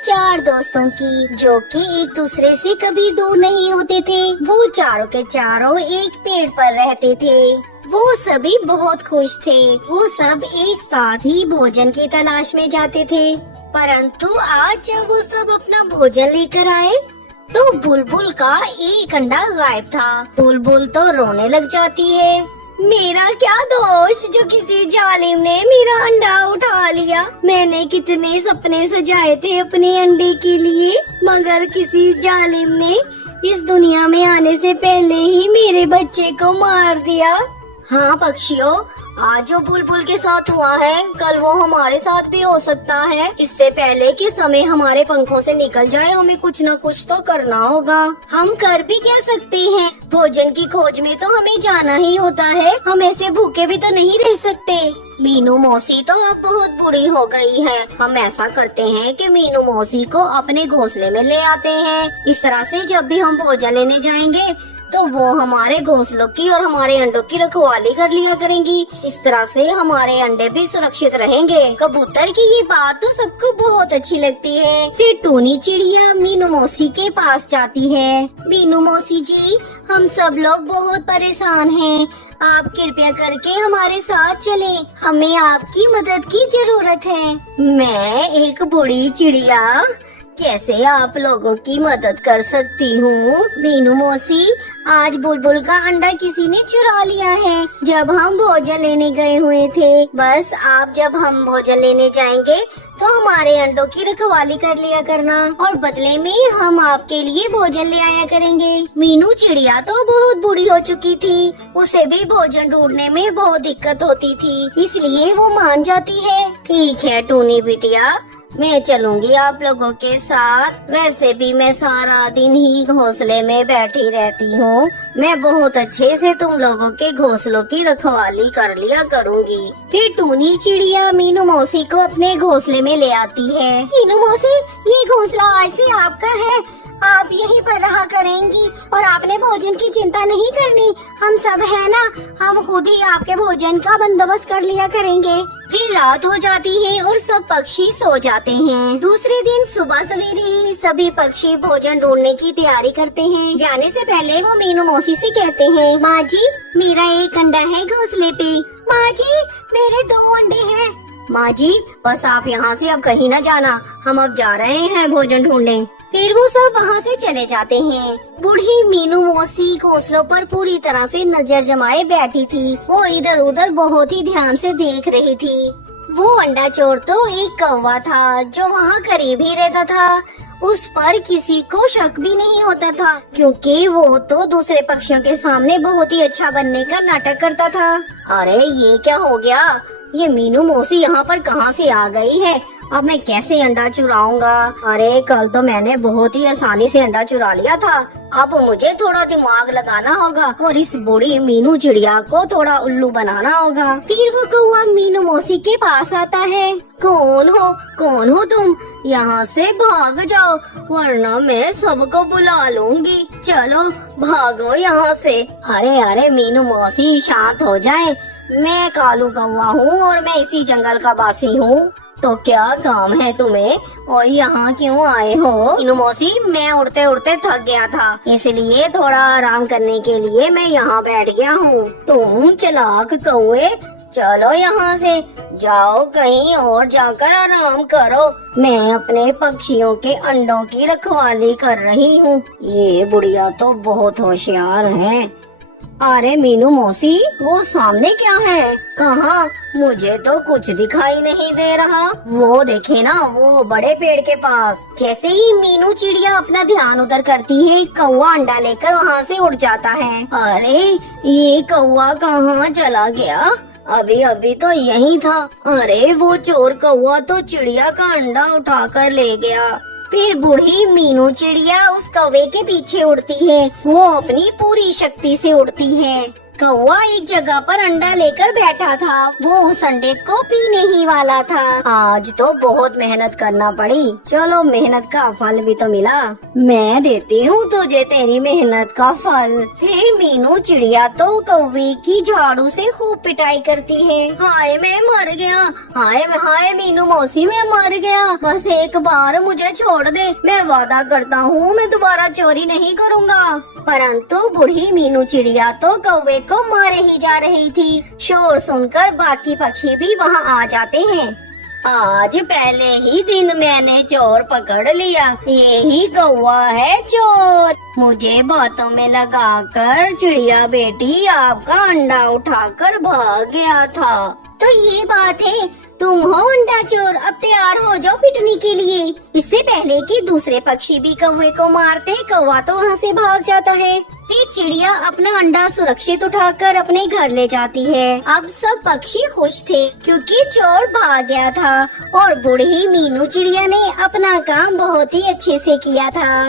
चार दोस्तों की, जो कि एक दूसरे से कभी दूर नहीं होते थे। वो चारों के चारों एक पेड़ पर रहते थे। वो सभी बहुत खुश थे। वो सब एक साथ ही भोजन की तलाश में जाते थे। परंतु आज जब वो सब अपना भोजन लेकर आए तो बुलबुल का एक अंडा गायब था। बुलबुल तो रोने लग जाती है। मेरा क्या दोष जो किसी जालिम ने मेरा अंडा उठा लिया। मैंने कितने सपने सजाए थे अपने अंडे के लिए, मगर किसी जालिम ने इस दुनिया में आने से पहले ही मेरे बच्चे को मार दिया। हाँ पक्षियों, आज जो बुलबुल के साथ हुआ है कल वो हमारे साथ भी हो सकता है। इससे पहले कि समय हमारे पंखों से निकल जाए हमें कुछ न कुछ तो करना होगा। हम कर भी क्या सकते हैं, भोजन की खोज में तो हमें जाना ही होता है। हम ऐसे भूखे भी तो नहीं रह सकते। मीनू मौसी तो अब बहुत बुरी हो गई है। हम ऐसा करते हैं कि मीनू मौसी को अपने घोंसले में ले आते हैं। इस तरह से जब भी हम भोजन लेने जाएंगे तो वो हमारे घोंसलों की और हमारे अंडों की रखवाली कर लिया करेंगी। इस तरह से हमारे अंडे भी सुरक्षित रहेंगे। कबूतर की ये बात तो सबको बहुत अच्छी लगती है। फिर टूनी चिड़िया मीनू मौसी के पास जाती है। मीनू मौसी जी, हम सब लोग बहुत परेशान हैं। आप कृपया करके हमारे साथ चलें। हमें आपकी मदद की जरूरत है। मैं एक बूढ़ी चिड़िया कैसे आप लोगों की मदद कर सकती हूँ? मीनू मौसी, आज बुलबुल का अंडा किसी ने चुरा लिया है जब हम भोजन लेने गए हुए थे। बस आप जब हम भोजन लेने जाएंगे तो हमारे अंडों की रखवाली कर लिया करना और बदले में हम आपके लिए भोजन ले आया करेंगे। मीनू चिड़िया तो बहुत बूढ़ी हो चुकी थी। उसे भी भोजन ढूंढने में बहुत दिक्कत होती थी, इसलिए वो मान जाती है। ठीक है टूनी बिटिया, मैं चलूंगी आप लोगों के साथ। वैसे भी मैं सारा दिन ही घोंसले में बैठी रहती हूँ। मैं बहुत अच्छे से तुम लोगों के घोंसलों की रखवाली कर लिया करूँगी। फिर टूनी चिड़िया मीनू मौसी को अपने घोंसले में ले आती है। मीनू मौसी, ये घोंसला आज से आपका है। आप यहीं पर रहा करेंगी और आपने भोजन की चिंता नहीं करनी। हम सब है ना, हम खुद ही आपके भोजन का बंदोबस्त कर लिया करेंगे। फिर रात हो जाती है और सब पक्षी सो जाते हैं। दूसरे दिन सुबह सवेरे ही सभी पक्षी भोजन ढूंढने की तैयारी करते हैं। जाने से पहले वो मीनू मौसी से कहते हैं, माँ जी मेरा एक अंडा है घोंसले पे। माँ जी मेरे 2 अंडे हैं। माँ जी बस आप यहाँ से अब कहीं न जाना, हम अब जा रहे हैं भोजन ढूंढने। फिर वो सब वहाँ से चले जाते हैं। बूढ़ी मीनू मौसी घोंसलों पर पूरी तरह से नजर जमाए बैठी थी। वो इधर उधर बहुत ही ध्यान से देख रही थी। वो अंडा चोर तो एक कौवा था जो वहाँ करीब ही रहता था। उस पर किसी को शक भी नहीं होता था, क्योंकि वो तो दूसरे पक्षियों के सामने बहुत ही अच्छा बनने का नाटक करता था। अरे ये क्या हो गया, ये मीनू मौसी यहाँ पर कहाँ से आ गई है? अब मैं कैसे अंडा चुराऊंगा? अरे कल तो मैंने बहुत ही आसानी से अंडा चुरा लिया था। अब मुझे थोड़ा दिमाग लगाना होगा और इस बूढ़ी मीनू चिड़िया को थोड़ा उल्लू बनाना होगा। फिर वो कौवा मीनू मौसी के पास आता है। कौन हो तुम? यहाँ से भाग जाओ वरना मैं सबको बुला लूंगी। चलो भागो यहाँ से। अरे मीनू मौसी शांत हो जाए। मैं कालू कौवा हूँ और मैं इसी जंगल का वासी हूँ। तो क्या काम है तुम्हें और यहाँ क्यों आए हो? मीनू मौसी, मैं उड़ते उड़ते थक गया था, इसलिए थोड़ा आराम करने के लिए मैं यहाँ बैठ गया हूँ। तुम चालाक कौवे, चलो यहाँ से जाओ, कहीं और जाकर आराम करो। मैं अपने पक्षियों के अंडों की रखवाली कर रही हूँ। ये बुढ़िया तो बहुत होशियार है। अरे मीनू मौसी, वो सामने क्या है? कहाँ? मुझे तो कुछ दिखाई नहीं दे रहा। वो देखे ना, वो बड़े पेड़ के पास। जैसे ही मीनू चिड़िया अपना ध्यान उधर करती है, कौवा अंडा लेकर वहाँ से उड़ जाता है। अरे ये कौवा कहाँ चला गया? अभी तो यही था। अरे वो चोर कौवा तो चिड़िया का अंडा उठा कर ले गया। फिर बूढ़ी मीनू चिड़िया उस कौवे के पीछे उड़ती है। वो अपनी पूरी शक्ति से उड़ती है। कौवा एक जगह पर अंडा लेकर बैठा था। वो उस अंडे को पीने ही वाला था। आज तो बहुत मेहनत करना पड़ी, चलो मेहनत का फल भी तो मिला। मैं देती हूँ तुझे तेरी मेहनत का फल। फिर मीनू चिड़िया तो कौवे की झाड़ू से खूब पिटाई करती है। हाय मैं मर गया, हाय हाय मीनू मौसी मैं मर गया, बस एक बार मुझे छोड़ दे, मैं वादा करता हूँ मैं दोबारा चोरी नहीं करूँगा। परंतु बूढ़ी मीनू चिड़िया तो कौवे को मारे ही जा रही थी। शोर सुनकर बाकी पक्षी भी वहाँ आ जाते हैं। आज पहले ही दिन मैंने चोर पकड़ लिया, यही कौवा है चोर। मुझे बातों में लगाकर चिड़िया बेटी आपका अंडा उठाकर भाग गया था। तो ये बात है, तुम हो अंडा चोर, अब तैयार हो जाओ पिटने के लिए। इससे पहले कि दूसरे पक्षी भी कौवे को मारते, कौवा तो वहाँ से भाग जाता है। फिर चिड़िया अपना अंडा सुरक्षित उठाकर अपने घर ले जाती है। अब सब पक्षी खुश थे क्योंकि चोर भाग गया था और बूढ़ी मीनू चिड़िया ने अपना काम बहुत ही अच्छे से किया था।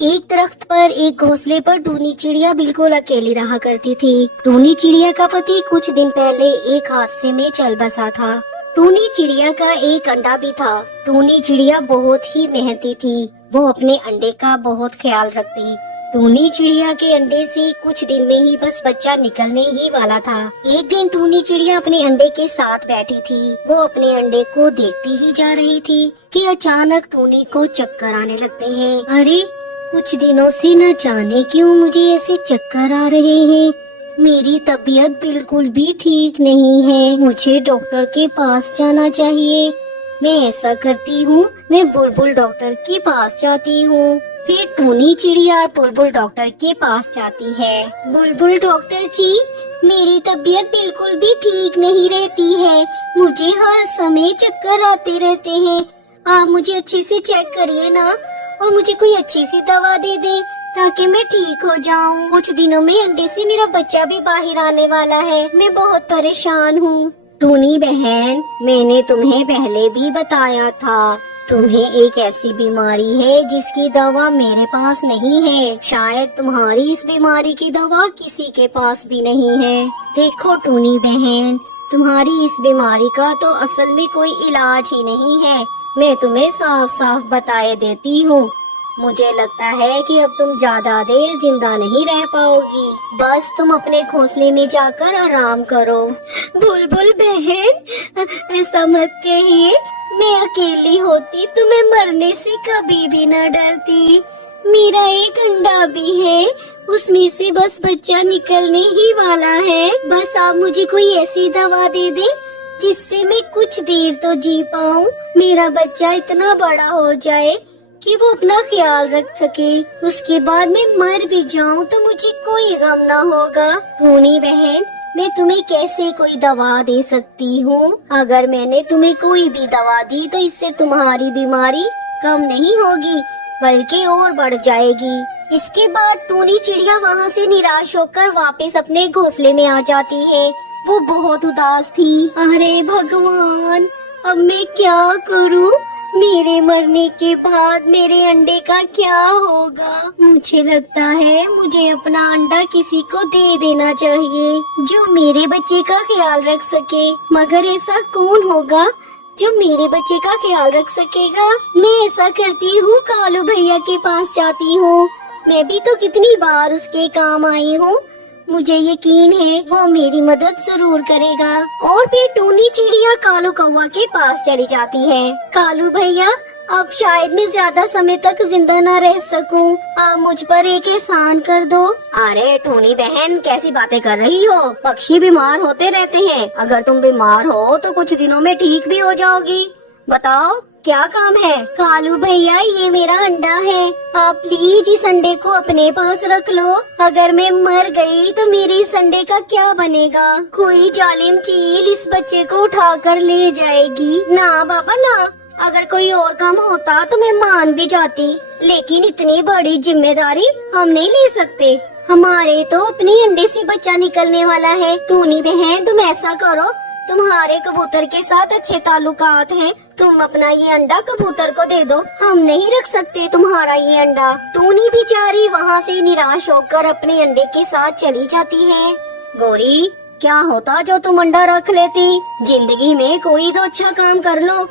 एक दरख्त पर एक घोंसले पर टूनी चिड़िया बिल्कुल अकेली रहा करती थी। टूनी चिड़िया का पति कुछ दिन पहले एक हादसे में चल बसा था। टूनी चिड़िया का एक अंडा भी था। टूनी चिड़िया बहुत ही मेहनती थी, वो अपने अंडे का बहुत ख्याल रखती। टूनी चिड़िया के अंडे से कुछ दिन में ही बस बच्चा निकलने ही वाला था। एक दिन टूनी चिड़िया अपने अंडे के साथ बैठी थी। वो अपने अंडे को देखती ही जा रही थी कि अचानक टूनी को चक्कर आने लगते हैं। अरे कुछ दिनों से न जाने क्यों मुझे ऐसे चक्कर आ रहे हैं। मेरी तबीयत बिल्कुल भी ठीक नहीं है, मुझे डॉक्टर के पास जाना चाहिए। मैं ऐसा करती हूँ, मैं बुलबुल डॉक्टर के पास जाती हूँ। फिर टूनी चिड़िया बुलबुल डॉक्टर के पास जाती है। बुलबुल डॉक्टर जी, मेरी तबीयत बिल्कुल भी ठीक नहीं रहती है, मुझे हर समय चक्कर आते रहते हैं। आप मुझे अच्छे से चेक करिए ना, और मुझे कोई अच्छी सी दवा दे दे ताकि मैं ठीक हो जाऊं। कुछ दिनों में अंडे से मेरा बच्चा भी बाहर आने वाला है, मैं बहुत परेशान हूँ। टूनी बहन, मैंने तुम्हें पहले भी बताया था, तुम्हें एक ऐसी बीमारी है जिसकी दवा मेरे पास नहीं है। शायद तुम्हारी इस बीमारी की दवा किसी के पास भी नहीं है। देखो टूनी बहन, तुम्हारी इस बीमारी का तो असल में कोई इलाज ही नहीं है। मैं तुम्हें साफ साफ बताए देती हूँ, मुझे लगता है कि अब तुम ज्यादा देर जिंदा नहीं रह पाओगी। बस तुम अपने घोंसले में जाकर आराम करो। बुलबुल बहन, ऐसा मत कहिए, मैं अकेली होती तो मैं मरने से कभी भी न डरती। मेरा एक अंडा भी है, उसमें से बस बच्चा निकलने ही वाला है। बस आप मुझे कोई ऐसी दवा दे दे जिससे मैं कुछ देर तो जी पाऊँ। मेरा बच्चा इतना बड़ा हो जाए कि वो अपना ख्याल रख सके, उसके बाद मैं मर भी जाऊँ तो मुझे कोई गम ना होगा। टूनी बहन, मैं तुम्हें कैसे कोई दवा दे सकती हूँ? अगर मैंने तुम्हें कोई भी दवा दी तो इससे तुम्हारी बीमारी कम नहीं होगी बल्कि और बढ़ जाएगी। इसके बाद टूनी चिड़िया वहाँ से निराश होकर वापस अपने घोंसले में आ जाती है। वो बहुत उदास थी। अरे भगवान, अब मैं क्या करूँ? मेरे मरने के बाद मेरे अंडे का क्या होगा? मुझे लगता है मुझे अपना अंडा किसी को दे देना चाहिए जो मेरे बच्चे का ख्याल रख सके। मगर ऐसा कौन होगा जो मेरे बच्चे का ख्याल रख सकेगा? मैं ऐसा करती हूँ, कालू भैया के पास जाती हूँ। मैं भी तो कितनी बार उसके काम आई हूँ, मुझे यकीन है वो मेरी मदद जरूर करेगा। और फिर टूनी चिड़िया कालू कौवा के पास चली जाती है। कालू भैया, अब शायद मैं ज्यादा समय तक जिंदा न रह सकूं, आप मुझ पर एक एहसान कर दो। अरे टूनी बहन, कैसी बातें कर रही हो? पक्षी बीमार होते रहते हैं, अगर तुम बीमार हो तो कुछ दिनों में ठीक भी हो जाओगी। बताओ क्या काम है? कालू भैया, ये मेरा अंडा है, आप प्लीज इस अंडे को अपने पास रख लो। अगर मैं मर गई तो मेरे इस अंडे का क्या बनेगा? कोई जालिम चील इस बच्चे को उठाकर ले जाएगी। ना बाबा ना, अगर कोई और काम होता तो मैं मान भी जाती, लेकिन इतनी बड़ी जिम्मेदारी हम नहीं ले सकते। हमारे तो अपने अंडे से बच्चा निकलने वाला है। टूनी बहन, तुम ऐसा करो, तुम्हारे कबूतर के साथ अच्छे ताल्लुकात हैं, तुम अपना ये अंडा कबूतर को दे दो, हम नहीं रख सकते तुम्हारा ये अंडा। टूनी बेचारी वहाँ से निराश होकर अपने अंडे के साथ चली जाती है। गोरी, क्या होता जो तुम अंडा रख लेती? जिंदगी में कोई तो अच्छा काम कर लो।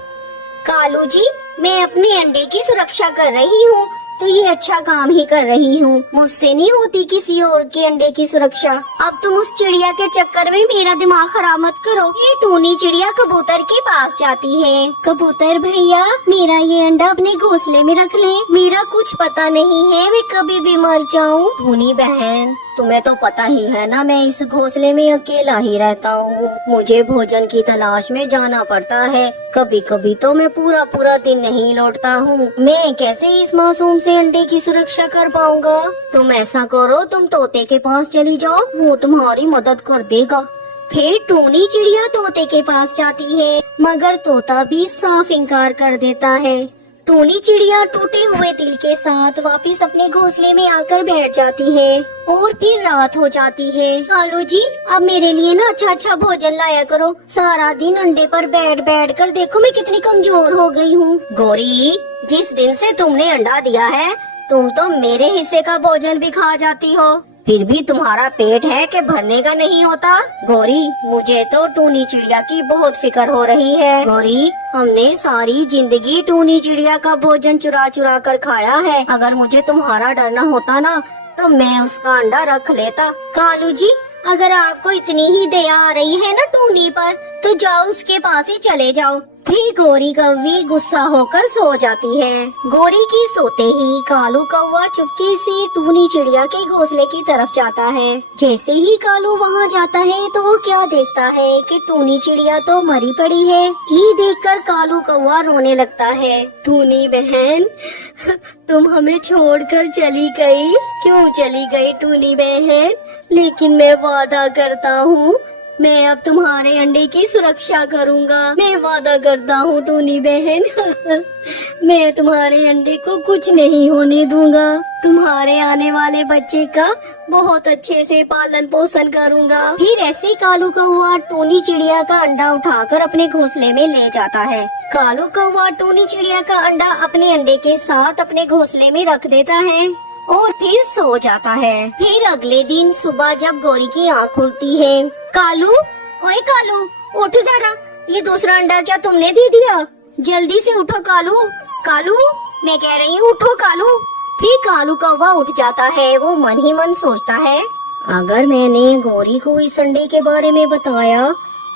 कालू जी, मैं अपने अंडे की सुरक्षा कर रही हूँ, तो ये अच्छा काम ही कर रही हूँ। मुझसे नहीं होती किसी और के अंडे की सुरक्षा। अब तुम उस चिड़िया के चक्कर में मेरा दिमाग खराब मत करो। ये टूनी चिड़िया कबूतर के पास जाती है। कबूतर भैया, मेरा ये अंडा अपने घोंसले में रख ले। मेरा कुछ पता नहीं है मैं कभी भी मर जाऊँ। टूनी बहन, तुम्हें तो पता ही है ना, मैं इस घोंसले में अकेला ही रहता हूँ। मुझे भोजन की तलाश में जाना पड़ता है। कभी कभी तो मैं पूरा पूरा दिन नहीं लौटता हूँ। मैं कैसे इस मासूम से अंडे की सुरक्षा कर पाऊंगा? तुम ऐसा करो, तुम तोते के पास चली जाओ, वो तुम्हारी मदद कर देगा। फिर टूनी चिड़िया तोते के पास जाती है, मगर तोता भी साफ इनकार कर देता है। टूनी चिड़िया टूटे हुए दिल के साथ वापस अपने घोंसले में आकर बैठ जाती है और फिर रात हो जाती है। कालू जी, अब मेरे लिए ना अच्छा अच्छा भोजन लाया करो। सारा दिन अंडे पर बैठ बैठ कर देखो मैं कितनी कमजोर हो गई हूँ। गोरी, जिस दिन से तुमने अंडा दिया है, तुम तो मेरे हिस्से का भोजन भी खा जाती हो। फिर भी तुम्हारा पेट है कि भरने का नहीं होता। गोरी, मुझे तो टूनी चिड़िया की बहुत फिक्र हो रही है। गोरी, हमने सारी जिंदगी टूनी चिड़िया का भोजन चुरा चुरा कर खाया है। अगर मुझे तुम्हारा डर न होता ना, तो मैं उसका अंडा रख लेता। कालू जी, अगर आपको इतनी ही दया आ रही है ना टूनी पर, तो जाओ उसके पास ही चले जाओ। फिर गोरी कौवी गुस्सा होकर सो जाती है। गोरी की सोते ही कालू कौवा चुपके से टूनी चिड़िया के घोंसले की तरफ जाता है। जैसे ही कालू वहाँ जाता है तो वो क्या देखता है कि टूनी चिड़िया तो मरी पड़ी है। ये देखकर कालू कौवा रोने लगता है। टूनी बहन, तुम हमें छोड़कर चली गई। क्यों चली गई टूनी बहन? लेकिन मैं वादा करता हूँ, मैं अब तुम्हारे अंडे की सुरक्षा करूँगा। मैं वादा करता हूँ टूनी बहन। मैं तुम्हारे अंडे को कुछ नहीं होने दूंगा। तुम्हारे आने वाले बच्चे का बहुत अच्छे से पालन पोषण करूँगा। फिर ऐसे कालू कौवा टूनी चिड़िया का अंडा उठाकर अपने घोंसले में ले जाता है। कालू कौवा टूनी चिड़िया का अंडा अपने अंडे के साथ अपने घोंसले में रख देता है और फिर सो जाता है। फिर अगले दिन सुबह जब गोरी की आँख खुलती है, कालू, ओए कालू, उठ जरा, ये दूसरा अंडा क्या तुमने दे दिया? जल्दी से उठो कालू। कालू, मैं कह रही हूँ उठो कालू। फिर कालू कौवा उठ जाता है। वो मन ही मन सोचता है, अगर मैंने गोरी को इस अंडे के बारे में बताया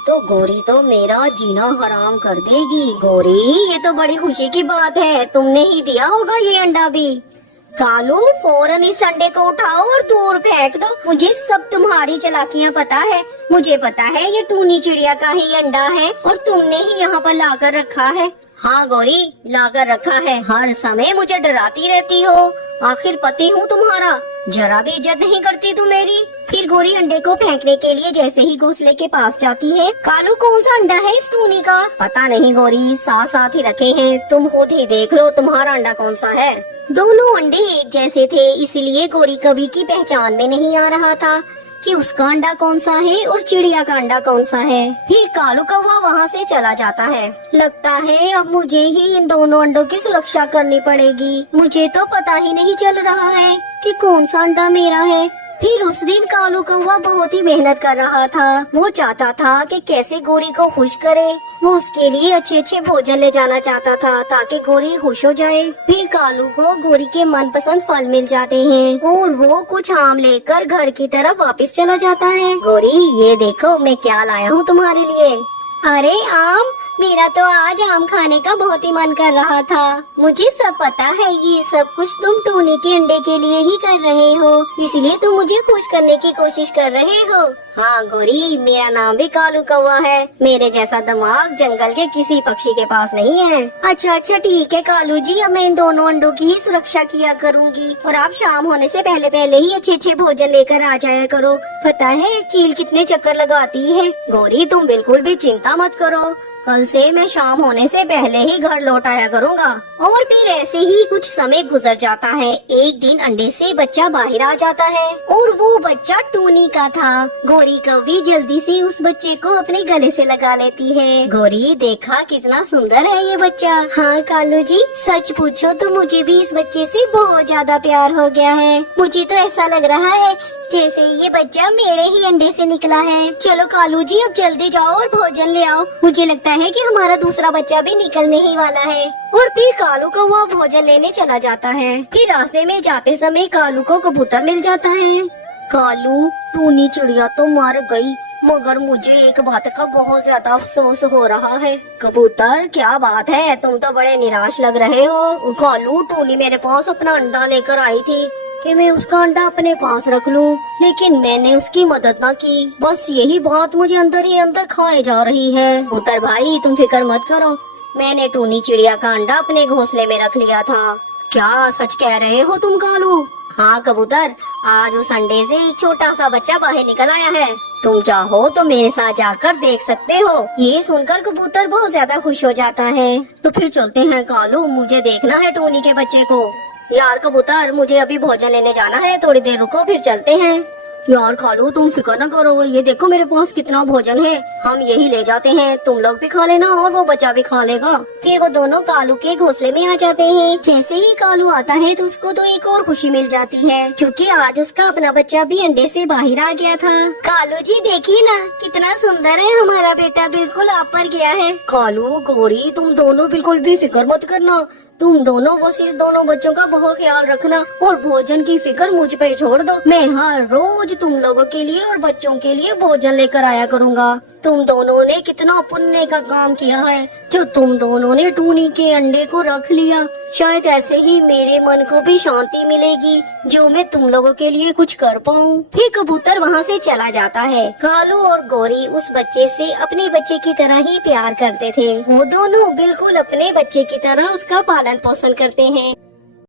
तो गोरी तो मेरा जीना हराम कर देगी। गोरी, ये तो बड़ी खुशी की बात है, तुमने ही दिया होगा ये अंडा भी। कालू, फौरन इस अंडे को उठाओ और दूर फेंक दो। मुझे सब तुम्हारी चालाकियाँ पता है। मुझे पता है ये टूनी चिड़िया का ही अंडा है और तुमने ही यहाँ पर लाकर रखा है। हाँ गोरी, लाकर रखा है। हर समय मुझे डराती रहती हो। आखिर पति हूँ तुम्हारा, जरा भी इज्जत नहीं करती तुम मेरी। फिर गोरी अंडे को फेंकने के लिए जैसे ही घोंसले के पास जाती है, कालू, कौन सा अंडा है इस टूनी का? पता नहीं गोरी, साथ साथ ही रखे हैं, तुम खुद ही देख लो तुम्हारा अंडा कौन सा है। दोनों अंडे एक जैसे थे, इसलिए गोरी कवि की पहचान में नहीं आ रहा था कि उसका अंडा कौन सा है और चिड़िया का अंडा कौन सा है। फिर कालू कौवा वहाँ से चला जाता है। लगता है अब मुझे ही इन दोनों अंडों की सुरक्षा करनी पड़ेगी। मुझे तो पता ही नहीं चल रहा है कि कौन सा अंडा मेरा है। फिर उस दिन कालू कौवा बहुत ही मेहनत कर रहा था। वो चाहता था कि कैसे गोरी को खुश करे। वो उसके लिए अच्छे अच्छे भोजन ले जाना चाहता था ताकि गोरी खुश हो जाए। फिर कालू को गोरी के मनपसंद फल मिल जाते हैं और वो कुछ आम लेकर घर की तरफ वापस चला जाता है। गोरी, ये देखो मैं क्या लाया हूँ तुम्हारे लिए। अरे आम, मेरा तो आज आम खाने का बहुत ही मन कर रहा था। मुझे सब पता है, ये सब कुछ तुम टूनी के अंडे के लिए ही कर रहे हो, इसलिए तुम मुझे खुश करने की कोशिश कर रहे हो। हाँ गोरी, मेरा नाम भी कालू कौवा है। मेरे जैसा दिमाग जंगल के किसी पक्षी के पास नहीं है। अच्छा अच्छा ठीक है कालू जी, अब मैं इन दोनों अंडों की ही सुरक्षा किया करूँगी और आप शाम होने से पहले पहले ही अच्छे अच्छे भोजन लेकर आ जाया करो। पता है चील कितने चक्कर लगाती है। गोरी, तुम बिल्कुल भी चिंता मत करो, कल से मैं शाम होने से पहले ही घर लौट आया करूँगा। और फिर ऐसे ही कुछ समय गुजर जाता है। एक दिन अंडे से बच्चा बाहर आ जाता है और वो बच्चा टूनी का था। गोरी कौवी जल्दी से उस बच्चे को अपने गले से लगा लेती है। गोरी, देखा कितना सुंदर है ये बच्चा। हाँ कालू जी, सच पूछो तो मुझे भी इस बच्चे से बहुत ज्यादा प्यार हो गया है। मुझे तो ऐसा लग रहा है जैसे ये बच्चा मेरे ही अंडे से निकला है। चलो कालू जी अब जल्दी जाओ और भोजन ले आओ, मुझे लगता है कि हमारा दूसरा बच्चा भी निकलने ही वाला है। और फिर कालू को वो भोजन लेने चला जाता है। फिर रास्ते में जाते समय कालू को कबूतर मिल जाता है। कालू, टूनी चिड़िया तो मर गई, मगर मुझे एक बात का बहुत ज्यादा अफसोस हो रहा है। कबूतर, क्या बात है, तुम तो बड़े निराश लग रहे हो। कालू, टूनी मेरे पास अपना अंडा लेकर आई थी कि मैं उसका अंडा अपने पास रख लूं, लेकिन मैंने उसकी मदद ना की। बस यही बात मुझे अंदर ही अंदर खाए जा रही है। कबूतर भाई, तुम फिक्र मत करो, मैंने टूनी चिड़िया का अंडा अपने घोंसले में रख लिया था। क्या सच कह रहे हो तुम कालू? हाँ कबूतर, आज उस अंडे से एक छोटा सा बच्चा बाहर निकल आया है। तुम चाहो तो मेरे साथ जाकर देख सकते हो। ये सुनकर कबूतर बहुत ज्यादा खुश हो जाता है। तो फिर चलते हैं कालू, मुझे देखना है टूनी के बच्चे को। यार कबूतर, मुझे अभी भोजन लेने जाना है, थोड़ी देर रुको फिर चलते हैं। यार कालू, तुम फिक्र न करो, ये देखो मेरे पास कितना भोजन है, हम यही ले जाते हैं, तुम लोग भी खा लेना और वो बच्चा भी खा लेगा। फिर वो दोनों कालू के घोंसले में आ जाते हैं। जैसे ही कालू आता है तो उसको तो एक और खुशी मिल जाती है, क्योंकि आज उसका अपना बच्चा भी अंडे से बाहर आ गया था। कालू जी देखिए ना, कितना सुंदर है हमारा बेटा, बिल्कुल आप पर गया है। कालू, गौरी, तुम दोनों बिल्कुल भी फिक्र मत करना, तुम दोनों बस इस दोनों बच्चों का बहुत ख्याल रखना और भोजन की फिक्र मुझ पे छोड़ दो। मैं हर रोज तुम लोगों के लिए और बच्चों के लिए भोजन लेकर आया करूँगा। तुम दोनों ने कितना पुण्य का काम किया है जो तुम दोनों ने टूनी के अंडे को रख लिया। शायद ऐसे ही मेरे मन को भी शांति मिलेगी, जो मैं तुम लोगों के लिए कुछ कर पाऊँ। फिर कबूतर वहाँ से चला जाता है। कालू और गौरी उस बच्चे से अपने बच्चे की तरह ही प्यार करते थे। वो दोनों बिल्कुल अपने बच्चे की तरह उसका पालन पोषण करते हैं।